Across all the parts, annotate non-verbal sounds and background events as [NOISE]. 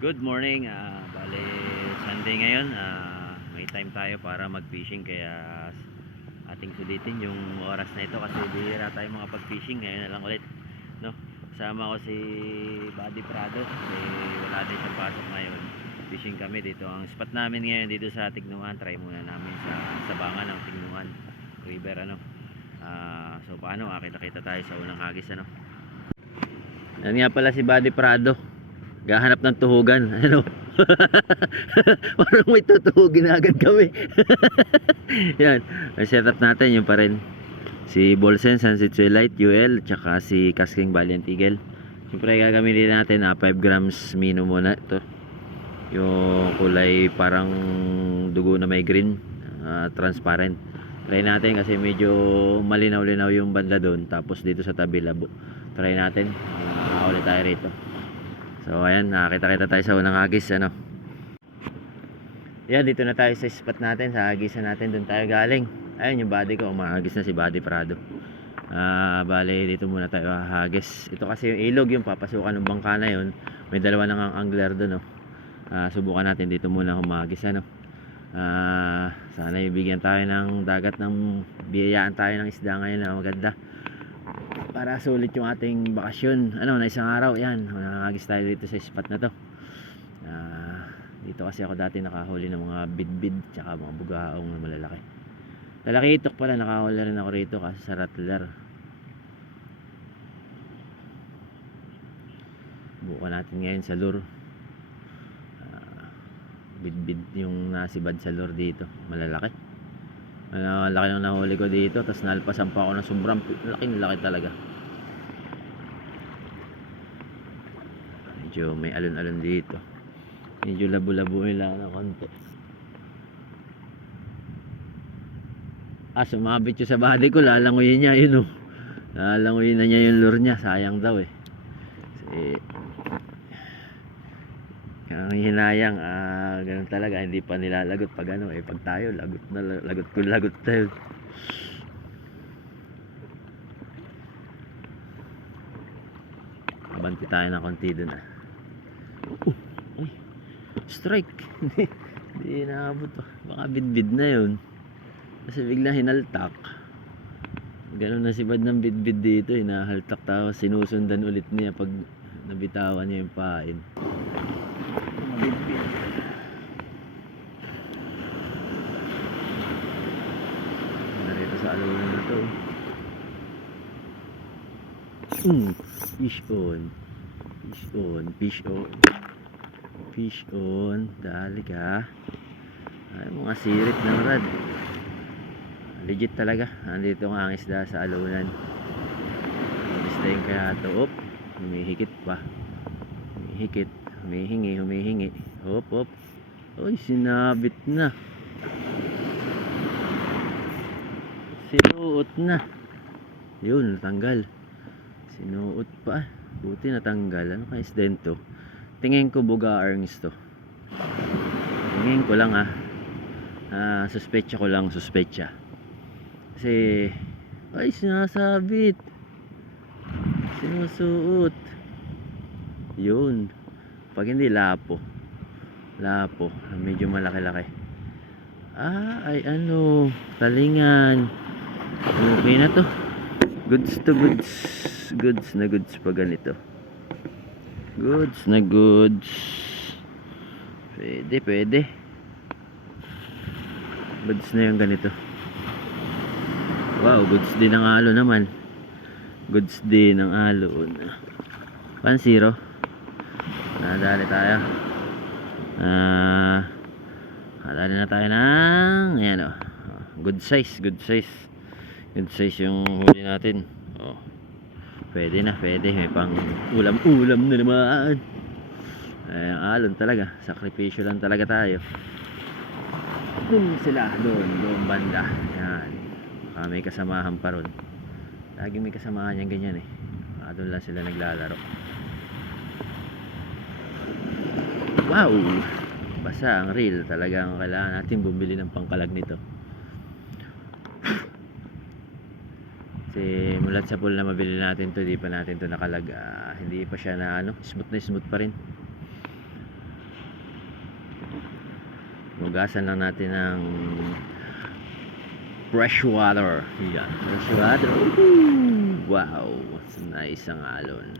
Good morning. ah bale, Sunday ngayon. ah may time tayo para mag-fishing kaya ating sulitin yung oras na ito kasi bihira tayo mga pag-fishing ngayon na lang ulit. No? Kasama ko si Buddy Prado kasi wala din siyang pasok ngayon. Fishing kami dito. Ang spot namin ngayon dito sa Tignuan. Try muna namin sa sabangan ng Tignuan River. Ano? Ah, so paano? Kita-kita tayo sa unang hagis. Ano? Yan nga pala si Buddy Prado. Gahanap ng tuhugan. [LAUGHS] Ano? Parang may tutuhugin na agad kami. [LAUGHS] Yan. Ang setup natin yung pa rin. Si Bolsen, Sunset Light, UL, tsaka si Casking Valiant Eagle. Siyempre gagamitin natin na 5 grams mino muna ito. Yung kulay parang dugo na may green, ah, transparent. Try natin kasi medyo malinaw-linaw yung banda doon. Tapos dito sa tabi labo. Try natin. Uh, ulit tayo rito. So ayan, nakakita-kita tayo sa unang agis ano. Yan, dito na tayo sa spot natin, sa agisan natin, doon tayo galing. Ayun yung body ko, umahagis na si Buddy Prado. Ah, bale dito muna tayo hahagis. Ito kasi yung ilog, yung papasukan ng bangka na yun. May dalawa nang ang angler doon, no. Ah, subukan natin dito muna humagis ano. Ah, sana ibigyan tayo ng dagat ng biyayaan tayo ng isda ngayon na maganda para sulit yung ating bakasyon. Ano na isang araw yan. Nangagis tayo dito sa spot na to. Ah, dito kasi ako dati nakahuli ng mga bidbid tsaka mga bugaong na malalaki. Talakitok pala nakahuli rin ako rito kasi sa rattler. Buka natin ngayon sa lure Ah, bidbid yung nasibad sa lure dito. Malalaki. Ano, laki ng nahuli ko dito tapos nalpasan pa ako ng sobrang laking laki talaga medyo may alon-alon dito. Medyo labo-labo lang na konti. Ah sumabit yung sa body ko. Lalanguyin niya yun oh. Lalanguyin na niya yung lure niya. Sayang daw eh. Kasi ang hinayang ah ganun talaga. Hindi pa nilalagot pag ano eh pag tayo lagot na lagot ko lagot tayo abanti tayo ng konti dun ah strike. [LAUGHS] Hindi hindi naabot pa baka bidbid na yun. Kasi bigla hinaltak. Ganun na si Bad ng bidbid dito. Hinahaltak tapos sinusundan ulit niya pag nabitawan niya yung pain. Narito sa alunan na to. Mm, fish on. Fish on, fish on. Fish on. Dali ka. Ay, mga sirit ng rad. Legit talaga. Andito ang isda sa alunan. Isda yung kaya to. Op, humihikit pa. Humihikit. Humihingi, humihingi. Op, op. Uy, sinabit na. Sinuot na. Yun, natanggal. Sinuot pa. Buti natanggal. Ano kaya isda yun to? Tingin ko buga arms to. Tingin ko lang ah. Ah, suspecha ko lang, suspecha. Kasi, ay, sinasabit. Sinusuot. Yun. Pag hindi lapo. Lapo. Medyo malaki-laki. Ah, ay ano. Talingan. Okay na to. Goods to goods. Goods na goods pa ganito. Goods na goods. Pwede, pwede. Goods na yung ganito. Wow, goods din ang alo naman. Goods din ang alo. 1-0. Nadali tayo. Ah, nadali na tayo ng ayan oh. Good size, good size. Good size yung huli natin. Oh. Pwede na, pwede. May pang ulam-ulam na naman. Ay, ang alon talaga. Sakripisyo lang talaga tayo. Doon sila, doon, doon banda. Yan. Baka may kasamahan pa ron. Lagi may kasamahan yan ganyan eh. Baka doon lang sila naglalaro. Wow! Basa ang reel. Talagang kailangan natin bumili ng pangkalag nito. Kasi mulat sa pool na mabili natin to, di pa natin to nakalag. ah, hindi pa siya na ano, smooth na smooth pa rin. Hugasan lang natin ng fresh water. Yan, fresh water. Wow, nice ang alon.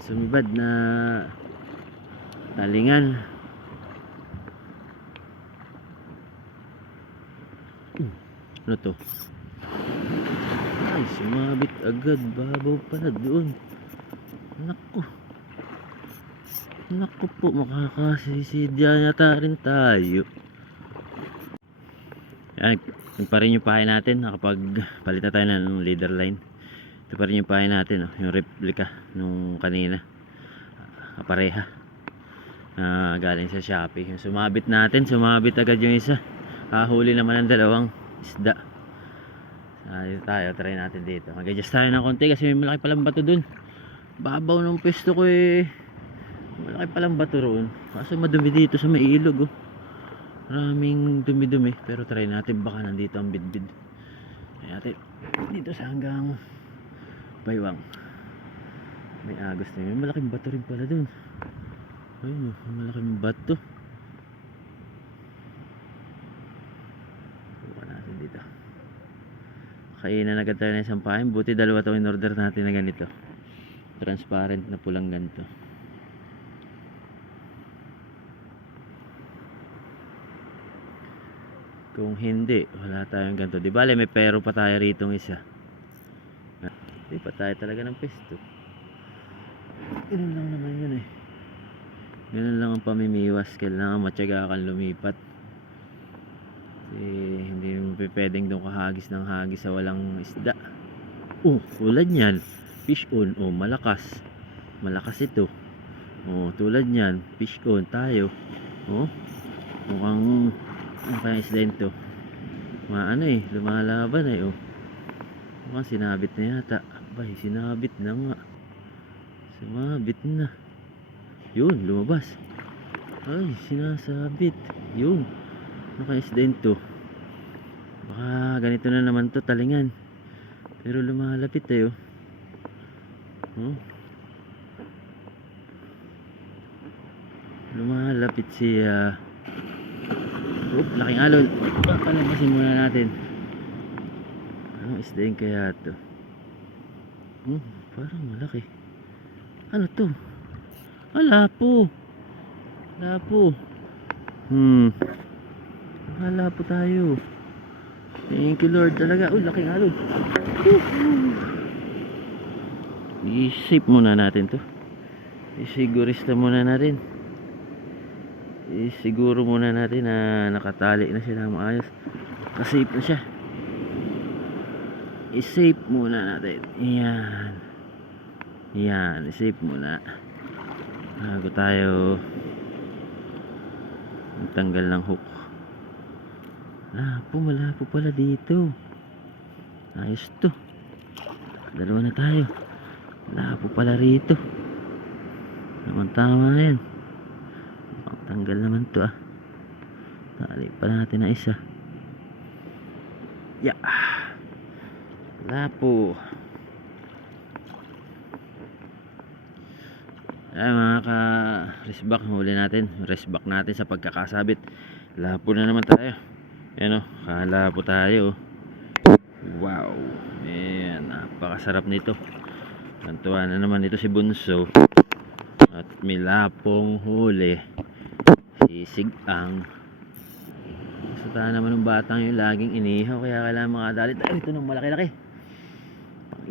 Sumibad na talingan. Hmm, Ano to? Ay, sumabit agad. Babaw pala doon. Naku. Naku po, makakasisidya yata rin tayo. Yan, yun pa rin yung pahay natin. Nakapag palitan tayo ng leader line. Ito pa rin yung pahay natin. Oh, yung replica nung kanina. Kapareha. Na galing sa Shopee. Yung sumabit natin, sumabit agad yung isa. Hahuli naman ang dalawang isda. Ayun tayo, try natin dito. Mag-adjust tayo ng konti kasi may malaki palang bato dun. Babaw ng pwesto ko eh. Malaki palang bato roon. Kaso madumi dito sa may ilog oh. Maraming dumi-dumi. Pero try natin baka nandito ang bidbid. Try natin dito sa hanggang baywang. May agos na yun. Malaking bato rin pala dun. Ayun oh, malaking bato. Buka natin dito. Kainan agad tayo ng isang pain. Buti dalawa to in order natin na ganito. Transparent na pulang ganito. Kung hindi, wala tayong ganito. Di bale, may pero pa tayo rito isa. Ah, Di pa tayo talaga ng pesto. Ganun lang naman yun eh. Ganun lang ang pamimiwas. Kailangan matyaga kang lumipat. Kasi hindi mo pe- pwedeng doon kahagis ng hagis sa walang isda. Oh, tulad niyan. Fish on. Oh, malakas. Malakas ito. Oh, tulad niyan. Fish on tayo. Oh, mukhang ano kaya isda yun to? Maano eh, lumalaban eh oh. Mukhang sinabit na yata. Abay, sinabit na nga. Sumabit na. Yun, lumabas. Ay, sinasabit. Yun. Ano kaya isda yun to? Baka ganito na naman to, talingan. Pero lumalapit oh. Oh. Lumalapit siya. Oop, laking alon. Papalabasin muna natin. Anong isda yun kaya to? Hmm, parang malaki. Ano to? Ah, lapo. Lapo. Hmm. Ah, lapo tayo. Thank you Lord talaga. Oh, laking alon. I-save muna natin to. Isigurista muna natin. Isiguro muna natin na nakatali na siya ng maayos. Kasafe na siya. I-save muna natin. Yan. Yan. I-save muna. Bago tayo tanggal ng hook. Lapo, malapo pala dito. Ayos to. Dalawa na tayo. Lapo pala rito. Naman tama yan. Ang tanggal naman to ah. Tali pa natin na isa. Ya. Lapo. Ay mga ka resback huli natin. Resback natin sa pagkakasabit. Lapo na naman tayo. Ayan o. Kalapo tayo. Wow. Ayan. Napakasarap nito. Kantuan na naman ito si Bunso. At may lapong huli. Sisig ang. Tayo naman ng batang yung laging inihaw. Kaya kailangan makadalit. Ay, ito nung malaki-laki. Pang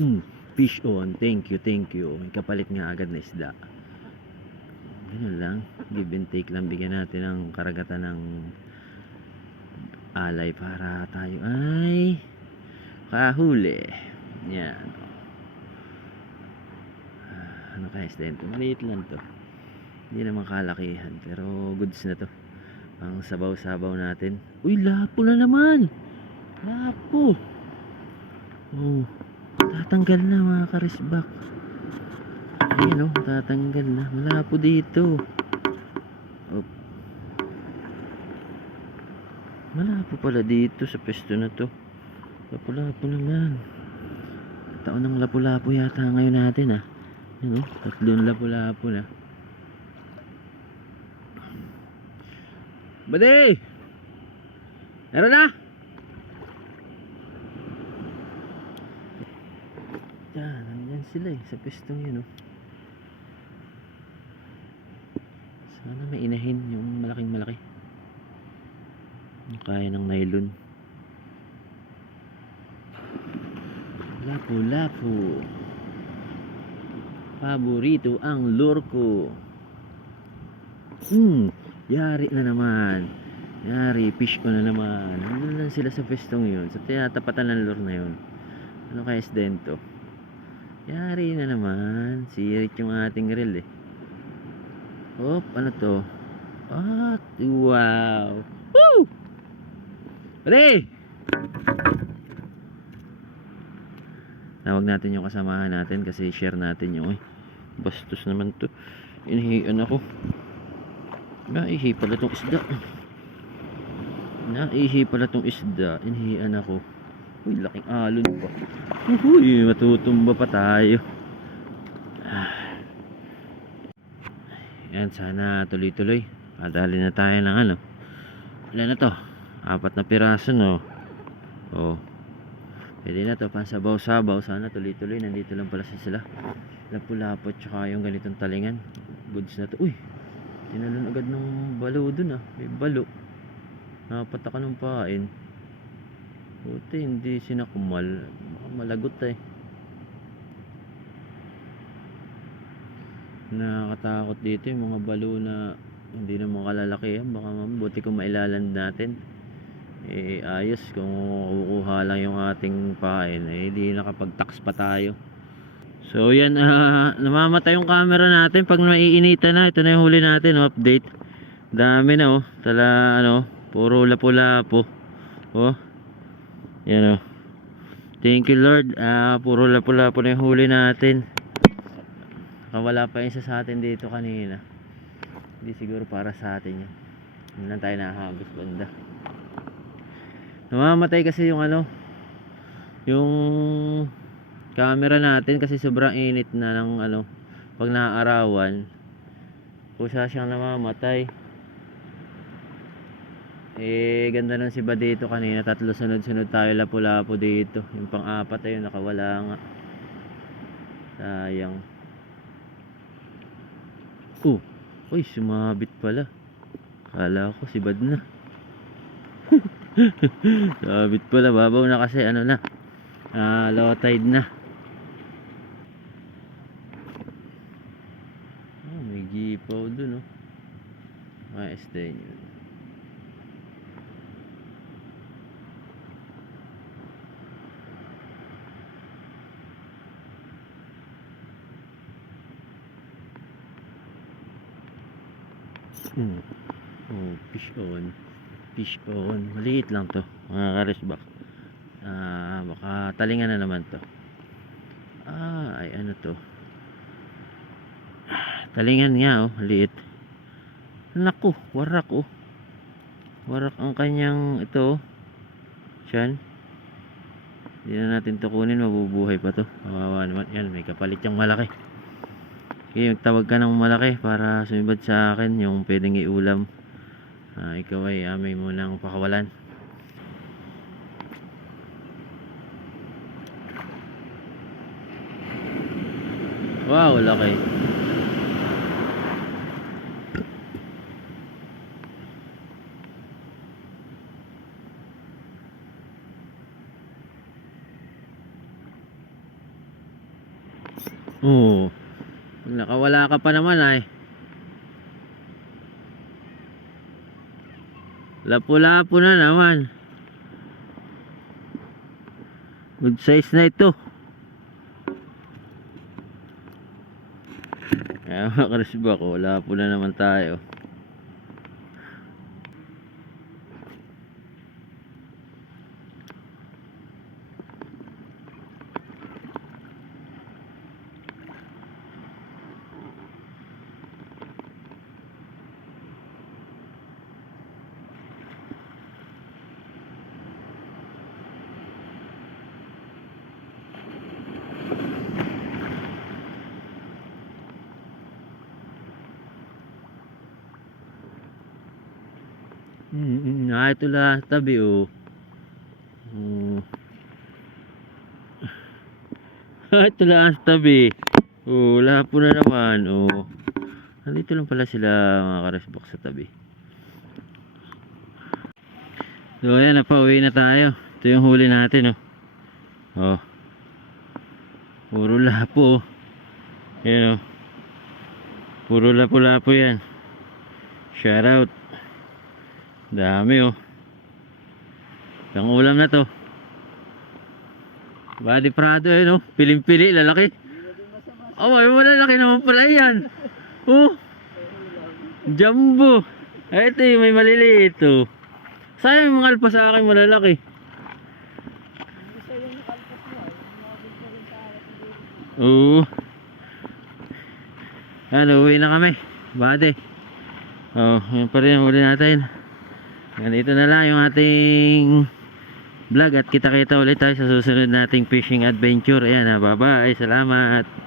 Mm, fish on. Thank you, thank you. May kapalit nga agad na isda. Ganun lang. Give and take lang. Bigyan natin ng karagatan ng alay para tayo ay kahuli. Yan. Ah, Ano kaya isda ito? Maliit lang to. Hindi naman kalakihan. Pero goods na to. Ang sabaw-sabaw natin. Uy, lapo na naman! Lapo! Oh. Tatanggal na mga karisbak. Ayun oh, tatanggal na. Wala po dito. Op. Wala po pala dito sa pwesto na to. Lapu-lapu naman. Taon ng lapu-lapu yata ngayon natin ah. Yun oh, tatlong lapu-lapu na. Bade! Meron na! Yan, nandyan sila eh, sa pistong yun oh. Sana may inahin yung malaking malaki. Yung kaya ng nylon. Lapu-lapu. Paborito ang lure ko. Hmm, yari na naman. Yari, fish ko na naman. Nandun lang sila sa pistong yun. Sa tinatapatan ng lure na yun. Ano kaya isden to? Yari na naman. Sirit yung ating reel eh. Hop, ano to? What? Wow! Woo! Pare! Tawag natin yung kasamahan natin kasi share natin yung eh. Bastos naman to. Inihian ako. Naihi pala tong isda. Naihi pala tong isda. Inihian ako. Uy, laking alon pa. Uy, matutumba pa tayo. Yan, sana tuloy-tuloy. Padali na tayo ng ano. Ilan na to? Apat na piraso, no? Oh. Pwede na to, pansabaw-sabaw. Sana tuloy-tuloy. Nandito lang pala sila. Lapu-lapot, tsaka yung ganitong talingan. Goods na to. Uy, tinalon agad ng balo dun ah. May balo. Napataka ng pain. Buti hindi sinakumal. Malagot eh. Nakakatakot dito yung mga balo na hindi na makalalaki yan. Baka mabuti kung mailaland natin. Eh ayos kung kukuha lang yung ating pain. Eh di nakapag-tax pa tayo. So yan, ah, namamatay yung camera natin pag naiinitan na. Ito na yung huli natin, oh, update. Dami na oh. Tala ano, puro lapu-lapo. Oh. Yan oh. Thank you Lord. Ah, puro lapu-lapo na yung huli natin. Ah, wala pa isa sa atin dito kanina. Hindi siguro para sa atin yan. Hindi lang tayo nakahagos banda. Namamatay kasi yung ano, yung camera natin kasi sobrang init na ng ano, pag naaarawan, kusa siyang namamatay. Eh, ganda nun si ba dito kanina, tatlo sunod-sunod tayo lapu-lapu dito. Yung pang-apat ayun, nakawala nga. Sayang. Oh, uy, sumabit pala. Kala ko si Bad na. [LAUGHS] Sabit pala, babaw na kasi ano na. Ah, low tide na. Oh, may gipaw dun oh. Mga isda Hmm. Oh, fish on. Fish on. Maliit lang to. Mga karisbak. Ah, baka talingan na naman to. Ah, ay ano to. Talingan nga oh, liit. Naku, warak oh. Warak ang kanyang ito oh. Siyan. Hindi na natin to kunin, mabubuhay pa to. Kawawa naman. Yan, may kapalit yung malaki. Okay, magtawag ka ng malaki para sumibad sa akin yung pwedeng iulam. Ah, ikaw ay amay mo ng pakawalan. Wow, laki. Oo. Nakawala ka pa naman ay. Lapu-lapu na naman. Good size na ito. Kaya mga karisba ko, lapu na naman tayo. Mm, mm, ah, ito lang tabi oh. Oh. ito lang sa tabi. Oh, wala po na naman. Oh. Nandito lang pala sila mga karesbok sa tabi. So ayan, napauwi na tayo. Ito yung huli natin oh. Oh. Puro lapo oh. Ayan oh. Puro lapo-lapo yan. Shout out. Dami oh. Ang ulam na to. Body Prado eh no. Piling-pili, lalaki. Oh, ay malalaki naman pala yan. Oh. Jumbo. Ay, ito yung may maliliit oh. Sayang yung mga alpa sa akin malalaki. Oo. Ano, uwi na kami. Bade. Oh, yun pa rin huli natin. Ganito na lang yung ating vlog at kita-kita ulit tayo sa susunod nating fishing adventure. Ayan, ah, bye-bye. Salamat.